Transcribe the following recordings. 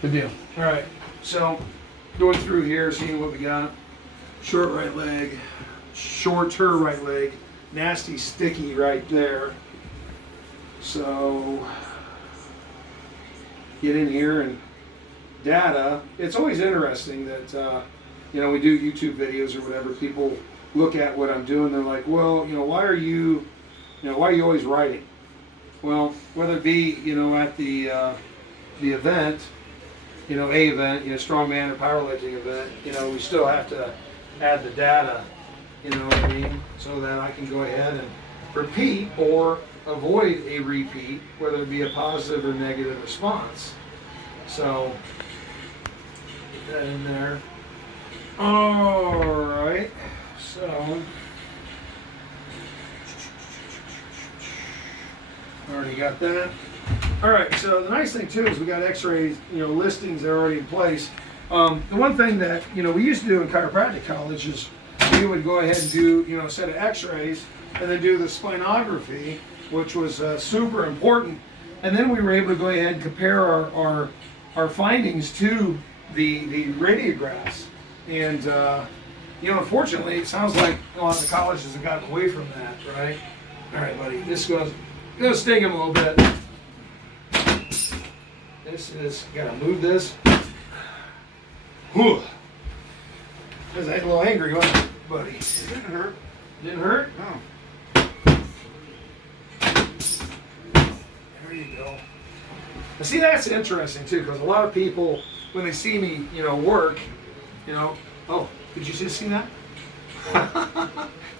Good deal. All right, so going through here, seeing what we got. Short right leg, shorter right leg, nasty sticky right there. So get in here and data. It's always interesting that you know, we do YouTube videos or whatever. People look at what I'm doing. They're like, well, you know, why are you always writing? Well, whether it be, you know, at the event, you know, strongman or powerlifting event, you know, we still have to add the data, you know what I mean, so that I can go ahead and repeat or avoid a repeat, whether it be a positive or negative response. So get that in there. All right, so already got that. All right, so the nice thing too is we got x-rays, you know, listings that are already in place. The one thing that, you know, we used to do in chiropractic college is we would go ahead and do, you know, a set of x-rays and then do the spinography, which was super important. And then we were able to go ahead and compare our findings to the radiographs. And, you know, unfortunately, it sounds like a lot of the colleges have gotten away from that, right? All right, buddy, this goes sting him a little bit. This is, gotta move this. Whew. I was a little angry, wasn't it, buddy? It didn't hurt. Didn't hurt? No. There you go. Now, see, that's interesting too, because a lot of people, when they see me, you know, work, you know, oh, did you just see that?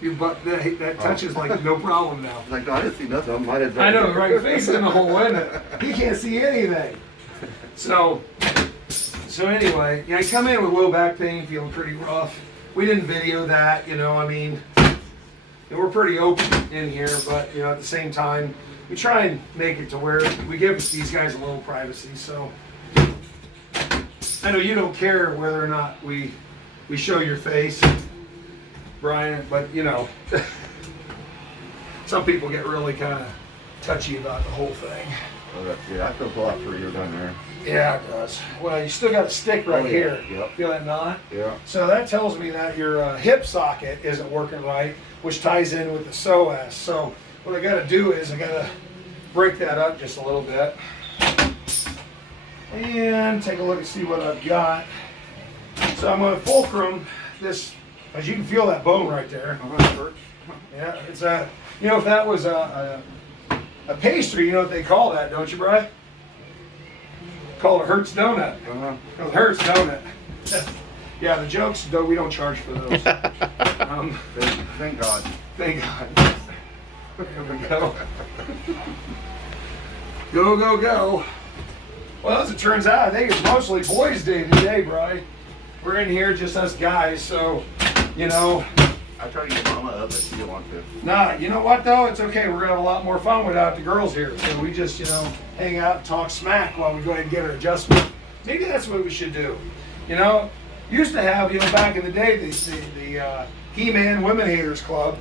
Your butt, that touches like no problem now. Like, no, I didn't see nothing. I know, right? Your face is in the hole, isn't it? He can't see anything. So anyway, yeah, I come in with low back pain, feeling pretty rough. We didn't video that, you know, I mean, we're pretty open in here, but, you know, at the same time, we try and make it to where we give these guys a little privacy. So I know you don't care whether or not we show your face, Brian, but, you know, some people get really kind of touchy about the whole thing. Oh, yeah, I feel a lot freer down there. Yeah, it does. Well, you still got a stick right here. Yep. Feel that knot? Yeah. So that tells me that your hip socket isn't working right, which ties in with the psoas. So what I got to do is I got to break that up just a little bit and take a look and see what I've got. So I'm going to fulcrum this, as you can feel that bone right there. Oh, that hurts. Yeah, it's a, you know, if that was a pastry, you know what they call that, don't you, Brian? Call it Hertz donut. It hurts, don't it? Yeah, the jokes, though, we don't charge for those. Thank God. Thank God. There we go. Go, go, go. Well, as it turns out, I think it's mostly boys' day today, Brian. We're in here, just us guys, so, you know. I try to get Mama up, but she didn't want to. Nah, you know what, though? It's okay. We're going to have a lot more fun without the girls here. So we just, you know, hang out and talk smack while we go ahead and get our adjustment. Maybe that's what we should do. You know, used to have, you know, back in the day, the He-Man Women Haters Club,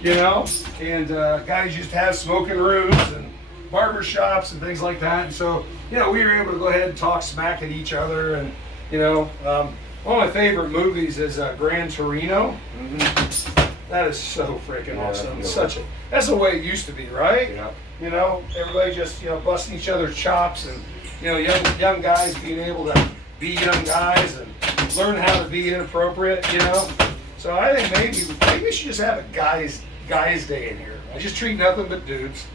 you know, and guys used to have smoking rooms and barber shops and things like that. And so, you know, we were able to go ahead and talk smack at each other. And, you know, one of my favorite movies is Gran Torino. That is so freaking awesome. Yeah. That's the way it used to be, right? Yeah. You know, everybody just, you know, busting each other's chops, and, you know, young guys being able to be young guys and learn how to be inappropriate, you know. So I think maybe we should just have a guys day in here. I just treat nothing but dudes.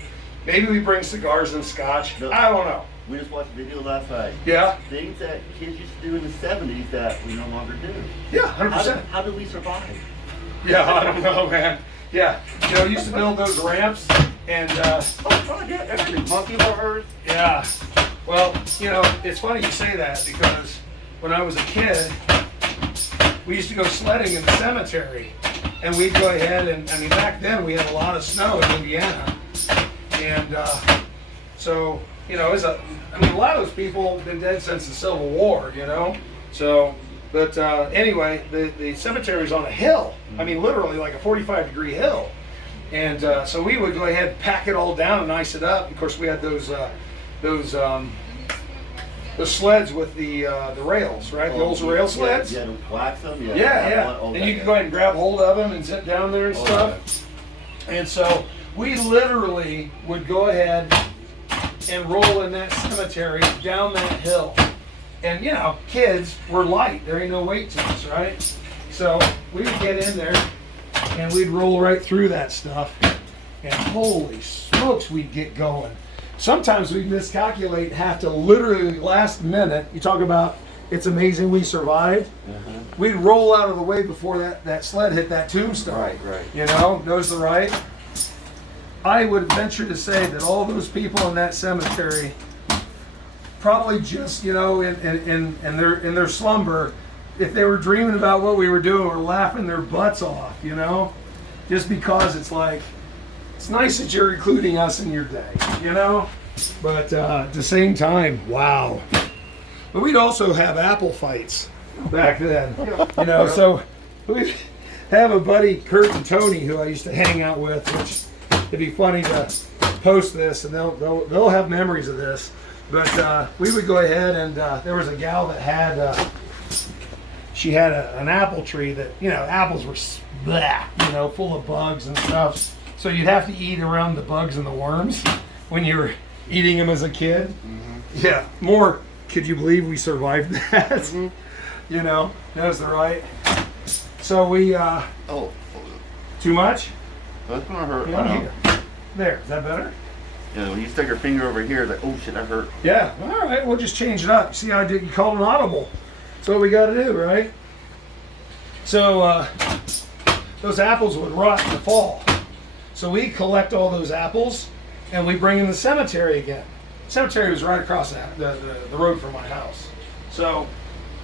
Maybe we bring cigars and scotch. No. I don't know. We just watched a video last night. Yeah. Things that kids used to do in the 70s that we no longer do. Yeah, 100%. How do we survive? Yeah, I don't know, man. Yeah, you know, used to build those ramps, and monkey bars. Yeah. Well, you know, it's funny you say that, because when I was a kid, we used to go sledding in the cemetery, and we'd go ahead and, I mean, back then we had a lot of snow in Indiana, and so, you know, a lot of those people have been dead since the Civil War, you know, so. But anyway, the cemetery's on a hill. I mean, literally like a 45-degree hill. And so we would go ahead and pack it all down and ice it up. Of course, we had those the sleds with the rails, right? The old rail sleds. Yeah, to wax them. Yeah. And you can go ahead and grab hold of them and sit down there and stuff. And so we literally would go ahead and roll in that cemetery down that hill. And you know, kids were light. There ain't no weight to us, right? So we would get in there and we'd roll right through that stuff. And holy smokes, we'd get going. Sometimes we'd miscalculate, have to literally last minute. You talk about it's amazing we survived. We'd roll out of the way before that sled hit that tombstone. Right. You know, knows the right. I would venture to say that all those people in that cemetery probably just, you know, in their slumber, if they were dreaming about what we were doing, were laughing their butts off, you know, just because it's like, it's nice that you're including us in your day, you know, but at the same time, wow. But we'd also have apple fights back then, you know, so we'd have a buddy, Kurt and Tony, who I used to hang out with, which it'd be funny to post this and they'll have memories of this. But we would go ahead and there was a gal that had, she had an apple tree that, you know, apples were you know, full of bugs and stuff. So you'd have to eat around the bugs and the worms when you were eating them as a kid. Yeah, more, could you believe we survived that? You know, knows the right. So we, too much? That's gonna hurt. Here. There, is that better? Yeah, when you stick your finger over here, it's like, oh shit, that hurt. Yeah, all right, we'll just change it up. See how I did? You called an audible. That's what we got to do, right? So those apples would rot in the fall. So we collect all those apples and we bring in the cemetery again. The cemetery was right across the road from my house. So,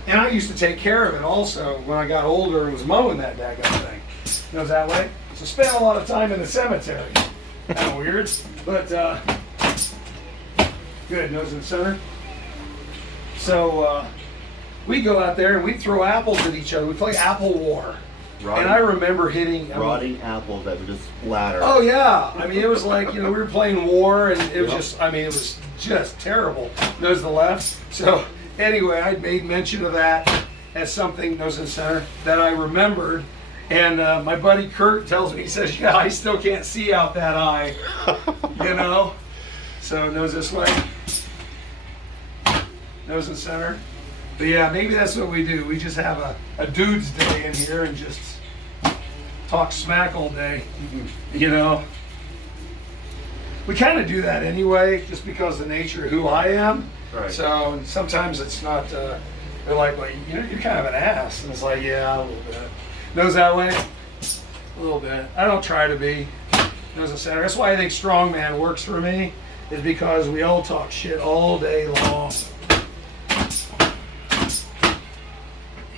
and I used to take care of it also when I got older and was mowing that daggone thing. Knows that way? So spent a lot of time in the cemetery. Kind of weird, but good, nose in the center. So we go out there and we throw apples at each other. We play apple war. And I remember hitting rotting apples that would just splatter. Oh yeah, I mean it was like, you know, we were playing war and it was just, I mean it was just terrible. Nose to the left. So anyway, I made mention of that as something, nose in the center, that I remembered. And my buddy Kurt tells me, he says, yeah, I still can't see out that eye, you know? So nose this way, nose in the center. But yeah, maybe that's what we do. We just have a dude's day in here and just talk smack all day, you know? We kind of do that anyway, just because of the nature of who I am. Right. So sometimes it's not, they're like, well, you know, you're kind of an ass. And it's like, yeah, a little bit. Nose that way? A little bit. I don't try to be. Nose in the center. That's why I think Strongman works for me, is because we all talk shit all day long.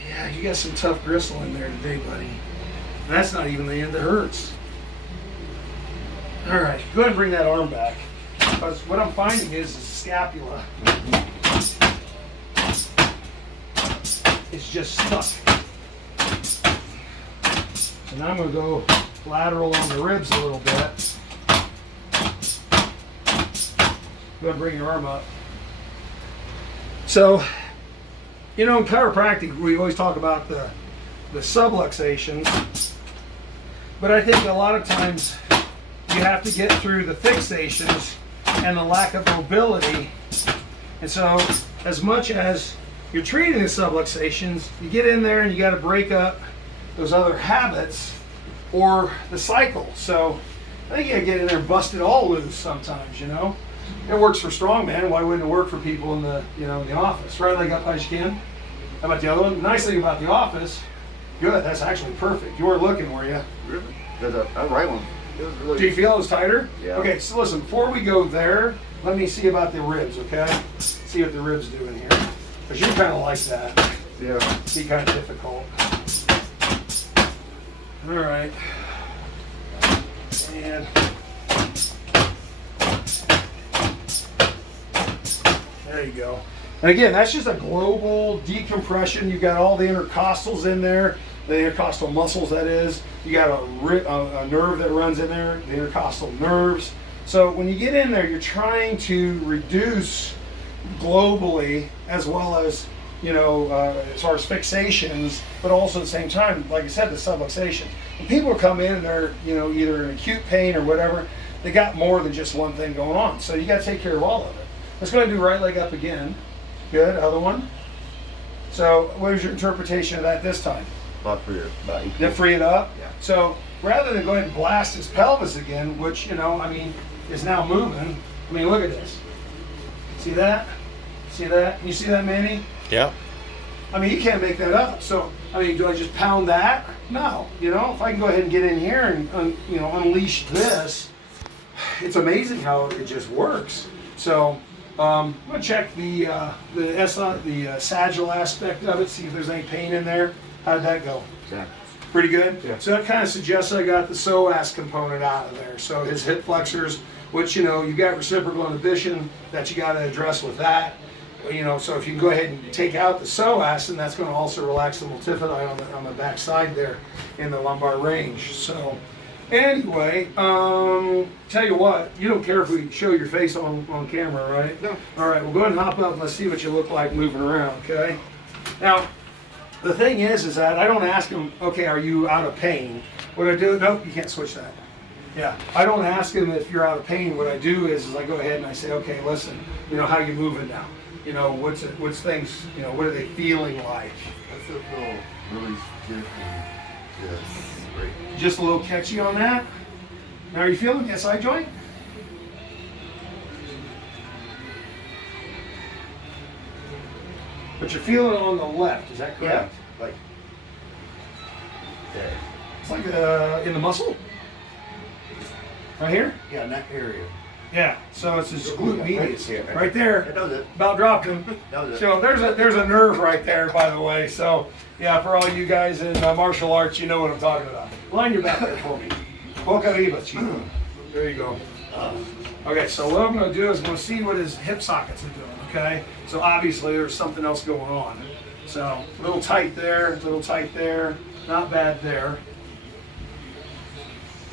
Yeah, you got some tough gristle in there today, buddy. And that's not even the end that hurts. All right, go ahead and bring that arm back. Because what I'm finding is the scapula is just stuck. And I'm going to go lateral on the ribs a little bit. Go ahead and bring your arm up. So, you know, in chiropractic, we always talk about the subluxations. But I think a lot of times you have to get through the fixations and the lack of mobility. And so, as much as you're treating the subluxations, you get in there and you got to break up those other habits or the cycle. So I think you gotta get in there and bust it all loose sometimes, you know. It works for Strongman. Why wouldn't it work for people in the, you know, in the office? Right leg up high as you can. How about the other one? The nice thing about the office, good, that's actually perfect. You weren't looking, were you? Really? That's the right one. It was really... Do you feel it was tighter? Yeah. Okay, so listen, before we go there, let me see about the ribs, okay? See what the ribs do in here. Because you're kind of like that. Yeah. Be kind of difficult. All right. And there you go. And again, that's just a global decompression. You've got all the intercostals in there, the intercostal muscles, that is. You got a nerve that runs in there, the intercostal nerves. So when you get in there, you're trying to reduce globally, as well as, as far as fixations, but also at the same time, like I said, the subluxation. When people come in and they're, either in acute pain or whatever, they got more than just one thing going on. So you got to take care of all of it. Let's go ahead and do right leg up again. Good, other one. So what was your interpretation of that this time? About free it. Did free it up? Yeah. So rather than go ahead and blast his pelvis again, which, is now moving. Look at this. See that? See that? Can you see that, Manny? Yeah. You can't make that up. So, do I just pound that? No. If I can go ahead and get in here and, unleash this, it's amazing how it just works. So, I'm going to check the sagittal aspect of it, see if there's any pain in there. How did that go? Yeah. Pretty good? Yeah. So that kind of suggests I got the psoas component out of there. So his hip flexors, which, you got reciprocal inhibition that you got to address with that. So if you can go ahead and take out the psoas, and that's going to also relax the multifidi on the back side there in the lumbar range. So anyway, tell you what, you don't care if we show your face on camera, right? No. All right, well, go ahead and hop up and let's see what you look like moving around, okay? Now, the thing is that I don't ask them, okay, are you out of pain? What I do, nope, you can't switch that. Yeah, I don't ask them if you're out of pain. What I do is I go ahead and I say, okay, listen, how you moving now? What's things, what are they feeling like? I still feel really stiff and just great. Just a little catchy on that. Now, are you feeling the SI joint? But you're feeling it on the left, is that Yeah, correct? like there. It's like in the muscle? Right here? Yeah, in that area. Yeah, so it's this glute medius here. right there. That does it. About dropped him. That was it. So there's a nerve right there, by the way. So yeah, for all you guys in martial arts, you know what I'm talking about. Line your back there for me. Boca arriba, chico. There you go. Okay, so what I'm going to do is I'm going to see what his hip sockets are doing. Okay, so obviously there's something else going on. So a little tight there, not bad there.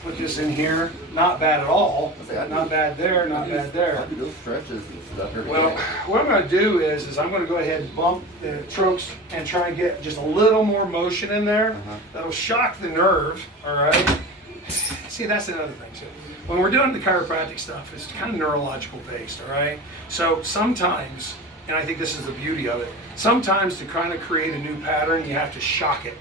Put this in here, not bad at all. Not bad there, not bad there. I do those stretches and stuff every Well, day. what I'm going to do is I'm going to go ahead and bump the trunks and try and get just a little more motion in there. That'll shock the nerve, all right? See, that's another thing too. When we're doing the chiropractic stuff, it's kind of neurological based, all right? So sometimes, and I think this is the beauty of it, sometimes to kind of create a new pattern, you have to shock it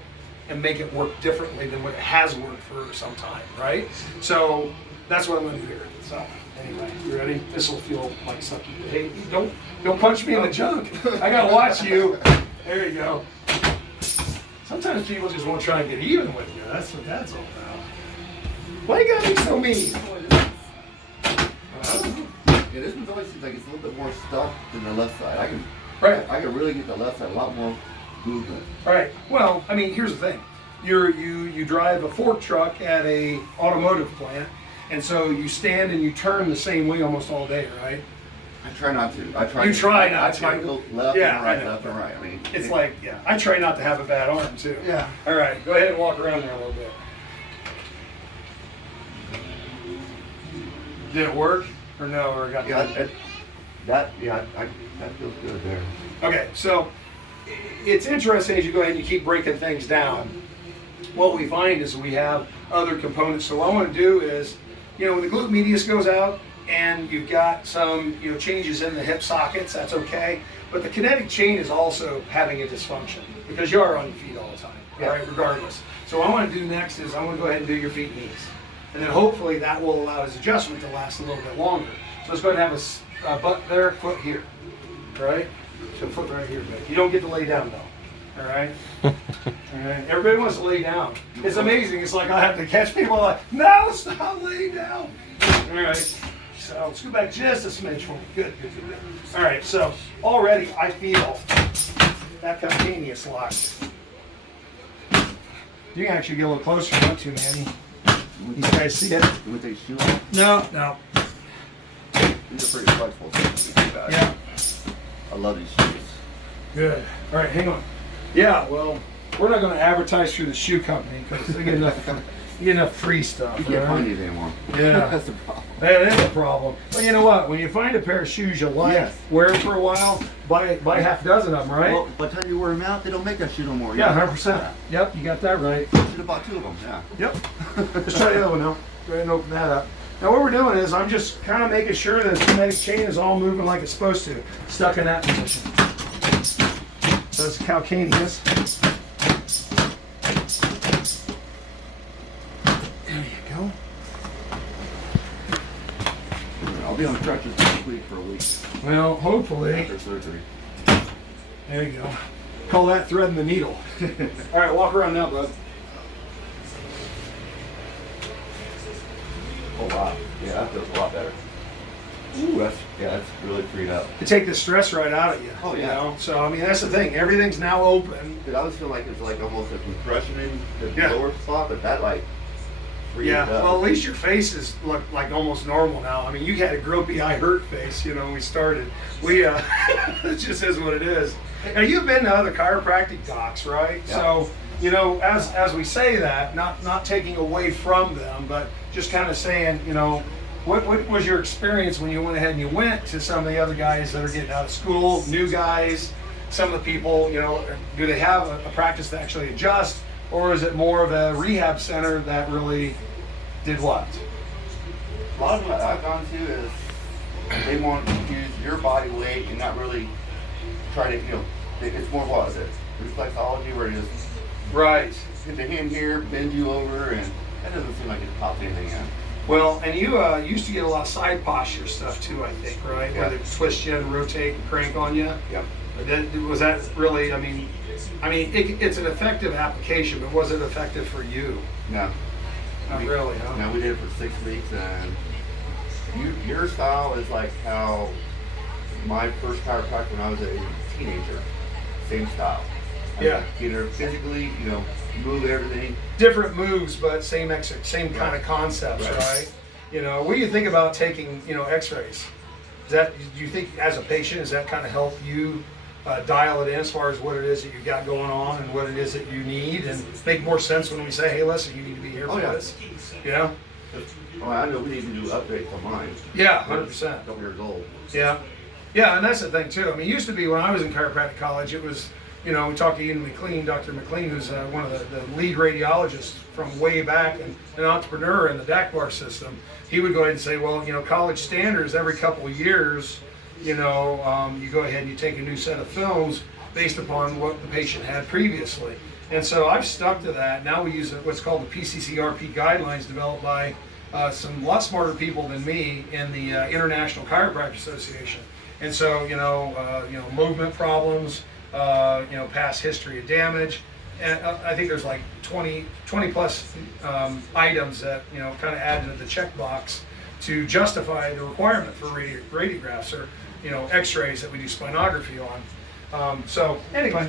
and make it work differently than what it has worked for some time, right? So that's what I'm going to do here. So anyway, you ready? This will feel like something. Hey, don't punch me in the junk. I got to watch you. There you go. Sometimes people just want to try and get even with you. That's what that's all about. Why you got to be so mean? Yeah, this one always seems like it's a little bit more stuck than the left side. I can really get the left side a lot more movement. All right. Well, here's the thing. You drive a fork truck at a automotive plant, and so you stand and you turn the same way almost all day, right? I try not to. I try to go left and right, left and right. It's like, yeah. I try not to have a bad arm too. Yeah. All right. Go ahead and walk around there a little bit. Did it work or no? Or got that feels good there. Okay, so it's interesting as you go ahead and you keep breaking things down. What we find is we have other components. So what I want to do is, when the glute medius goes out and you've got some, changes in the hip sockets, that's okay. But the kinetic chain is also having a dysfunction because you are on your feet all the time, all right, regardless. So what I want to do next is I want to go ahead and do your feet and knees. And then hopefully that will allow his adjustment to last a little bit longer. So let's go ahead and have a butt there, foot here, right? So foot right here, babe. You don't get to lay down though, all right? All right. Everybody wants to lay down. It's amazing. It's like I have to catch people like, no, stop laying down. All right. So let's go back just a smidge for me. Good. All right. So already I feel that cutaneous lock. You can actually get a little closer if you want to, Manny. You guys see it? You want to take shoe off? No. These are pretty flexible. Yeah. I love these shoes. Good. All right, hang on. Yeah, well, we're not going to advertise through the shoe company because they get enough You get enough free stuff. You can't find these anymore. Yeah. That's the problem. That is a problem. But you know what? When you find a pair of shoes you like, Yes. wear it for a while, buy half a dozen of them, right? Well, by the time you wear them out, they don't make that shoe no more. Yeah, 100%. Yep, you got that right. Should have bought 2 of them, yeah. Yep. Let's try the other one now. Go ahead and open that up. Now what we're doing is I'm just kind of making sure that the kinetic chain is all moving like it's supposed to. Stuck in that position. So it's calcaneus. There you go. I'll be on crutches this week for a week Well, hopefully. after surgery. There you go. Call that threading the needle. All right, walk around now, bud. Oh wow. Yeah, that feels a lot better. Ooh, that's really freed up. To take the stress right out of you. Oh, yeah. You know? So I mean that's the thing. Everything's now open. Dude, I was feeling like it's like almost a compression in the Yeah. lower spot, but that like freed Yeah. it up. Well, at least your face is look like almost normal now. I mean, you had a gropey, I hurt face. You know, when we started. It just is what it is. Now you've been to other chiropractic docs, right? Yeah. So you know, as we say that, not taking away from them, but just kind of saying, you know. What was your experience when you went ahead and you went to some of the other guys that are getting out of school, new guys, some of the people, you know, do they have a practice that actually adjusts, or is it more of a rehab center that really did what? A lot of what I've gone to is they want to use your body weight and not really try to, you know, it's more what is it? Reflexology where it is Right. hit the hand here, bend you over, and that doesn't seem like it pops anything in. Well, and you used to get a lot of side posture stuff too, I think, right? Yeah. Where they twist you and rotate and crank on you. Yep. Was that really? I mean, it's an effective application, but was it effective for you? No. Not really, huh? No, we did it for 6 weeks, and your style is like how my first chiropractor when I was a teenager. Same style. Yeah. Either physically, you know, move everything. Different moves, but same kind of concepts, right? You know, what do you think about taking, you know, X-rays? Do you think as a patient, does that kind of help you dial it in as far as what it is that you got going on and what it is that you need, and make more sense when we say, hey, listen, you need to be here for this. You know? Well, I know we need to do upgrades on mine. Yeah, 100%. A couple years old. Yeah. Yeah, and that's the thing too. I mean, it used to be when I was in chiropractic college, it was, you know, we talked to Ian McLean, Dr. McLean, who's one of the lead radiologists from way back and an entrepreneur in the DACBAR system. He would go ahead and say, well, you know, college standards every couple of years, you know, you go ahead and you take a new set of films based upon what the patient had previously. And so I've stuck to that. Now we use what's called the PCCRP guidelines developed by some lot smarter people than me in the International Chiropractic Association. And so, you know, movement problems, you know, past history of damage. And I think there's like 20 plus items that, you know, kind of add into the checkbox to justify the requirement for radiographs or, you know, x-rays that we do spinography on. So anyway,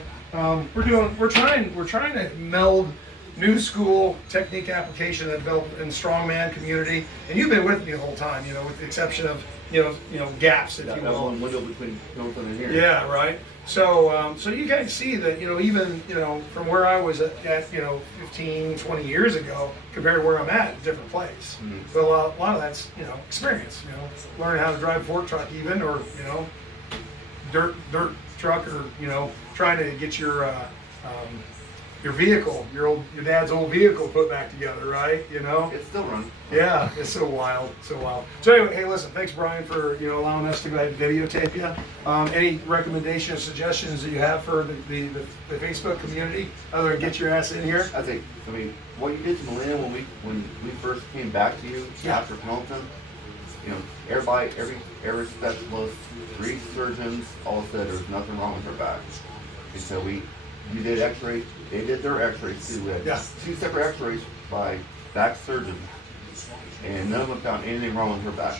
we're trying to meld new school technique application that developed in the Strongman community. And you've been with me the whole time, you know, with the exception of, you know, gaps, if you That will. one window between Northland and here. Yeah, right. So, so you guys see that, you know, even, you know, from where I was at you know, 15, 20 years ago, compared to where I'm at, a different place. Mm-hmm. But a lot of that's, you know, experience, you know, learning how to drive a fork truck even, or, you know, dirt truck, or, you know, trying to get your vehicle, your dad's old vehicle put back together, right? You know? It's still running. Yeah, it's so wild, so wild. So anyway, hey, listen, thanks, Brian, for, you know, allowing us to go ahead and videotape you. Any recommendations, suggestions that you have for the Facebook community, other than get your ass in here? I think, I mean, what you did to Melina when we first came back to you after Pendleton, you know, every specialist, 3 surgeons all said there was nothing wrong with her back. And so you did x-ray, they did their x-rays too. We had 2 separate x-rays by back surgeons, and none of them found anything wrong with her back.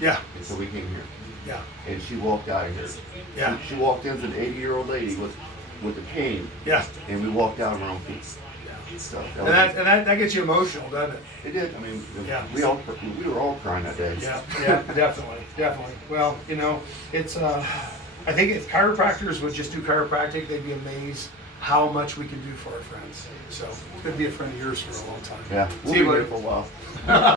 Yeah. And so we came here. Yeah. And she walked out of here. Yeah. She walked in as an 80-year-old lady with a cane. Yeah. And we walked out on our own feet. So that gets you emotional, doesn't it? it did. I mean, Yeah. we were all crying that day. Yeah, definitely. Well, you know, it's I think if chiropractors would just do chiropractic, they'd be amazed how much we can do for our friends. So it's good to be a friend of yours for a long time. Yeah, we'll See you be here later. for a while.